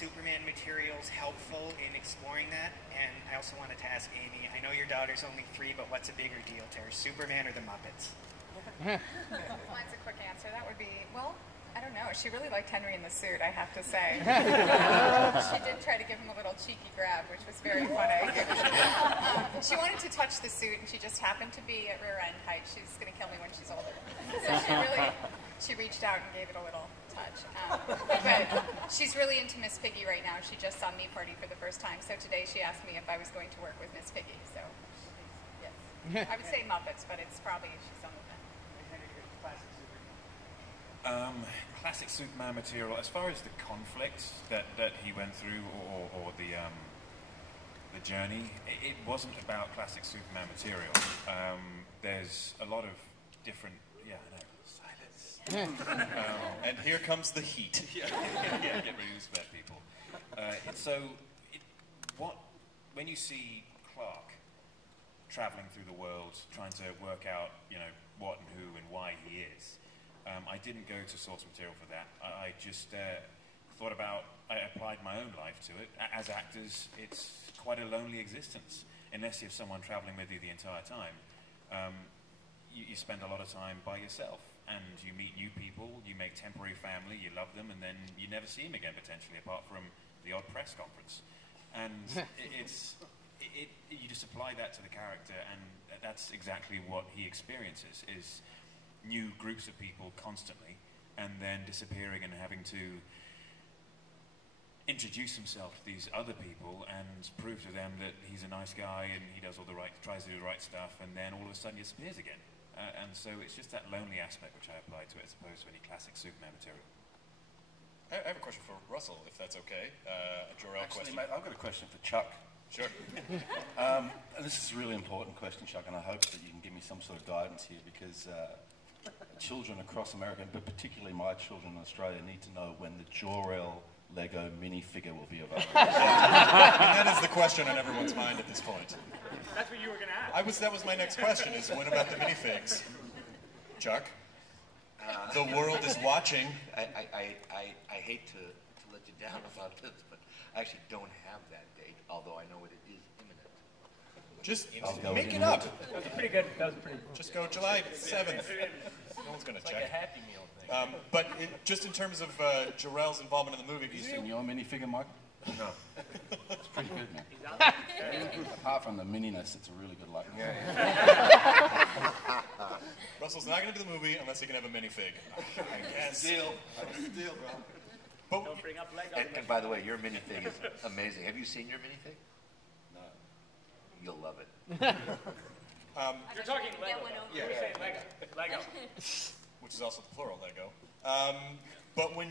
Superman materials helpful in exploring that? And I also wanted to ask Amy, I know your daughter's only 3, but what's a bigger deal to her, Superman or the Muppets? Mine's a quick answer. That would be, well, I don't know. She really liked Henry in the suit, I have to say. She did try to give him a little cheeky grab, which was very funny. She wanted to touch the suit, and she just happened to be at rear end height. She's going to kill me when she's older. So she reached out and gave it a little touch. But she's really into Miss Piggy right now. She just saw Me Party for the first time. So today she asked me if I was going to work with Miss Piggy. So, yes. I would say Muppets, but it's probably she's on the fence. Classic Superman material. As far as the conflict that he went through, or the journey, it wasn't about classic Superman material. There's a lot of different. Yeah, I know. Silence. And here comes the heat. Yeah, get ready to sweat, people. When you see Clark traveling through the world, trying to work out, what and who and why he is. I didn't go to source material for that. I just thought about, I applied my own life to it. As actors, it's quite a lonely existence, unless you have someone traveling with you the entire time. You spend a lot of time by yourself, and you meet new people, you make temporary family, you love them, and then you never see them again, potentially, apart from the odd press conference. And you just apply that to the character, and that's exactly what he experiences, is new groups of people constantly, and then disappearing and having to introduce himself to these other people and prove to them that he's a nice guy and he does tries to do the right stuff, and then all of a sudden he disappears again. And so it's just that lonely aspect which I apply to it, as opposed to any classic Superman material. I have a question for Russell, if that's okay. A Jor-El question. Mate, I've got a question for Chuck. Sure. This is a really important question, Chuck, and I hope that you can give me some sort of guidance here, because children across America, but particularly my children in Australia, need to know when the Jor-El Lego minifigure will be available. That is the question on everyone's mind at this point. That's what you were going to ask. That was my next question, is when about the minifigs? Chuck? The world is watching. I hate to let you down about this, but I actually don't have that date, although I know it is imminent. Just make it up. That was pretty good. Just go July 7th. No one's going to check. Like a Happy Meal thing. But just in terms of Jor-El's involvement in the movie, Have you seen your minifigure, Mike? No. It's pretty good, man. Apart from the mininess, it's a really good look. Russell's not going to do the movie unless he can have a minifig. That's the deal. That's the deal, bro. But, Don't bring up Lego. And by the way, your minifig is amazing. Have you seen your minifig? No. You'll love it. You're talking Lego. Yeah. We're saying Lego. which is also the plural Lego. But when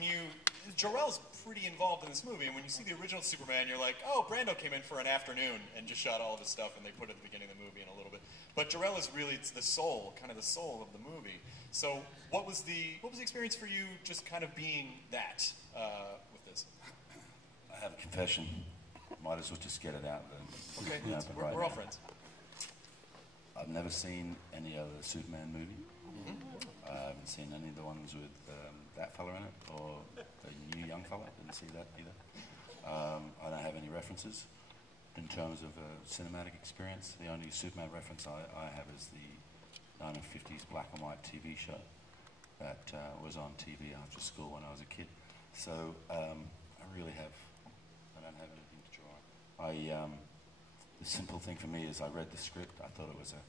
Jor-El's pretty involved in this movie, and when you see the original Superman, you're like, oh, Brando came in for an afternoon and just shot all of his stuff, and they put it at the beginning of the movie in a little bit. But Jor-El is really, it's the soul, kind of the soul of the movie. So what was the experience for you just kind of being that with this? I have a confession. Might as well just get it out then. Okay, right we're all now. friends. I've never seen any other Superman movie. I haven't seen any of the ones with that fella in it, or the new young fella. Didn't see that either. I don't have any references in terms of cinematic experience. The only Superman reference I have is the 1950s black and white TV show that was on TV after school when I was a kid. So I don't have anything to draw on. The simple thing for me is I read the script. I thought it was a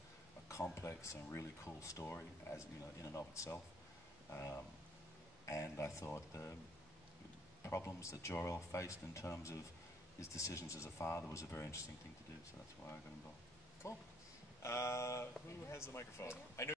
complex and really cool story, as you know, in and of itself. And I thought the problems that Jor-El faced in terms of his decisions as a father was a very interesting thing to do. So that's why I got involved. Cool. Who has the microphone? I know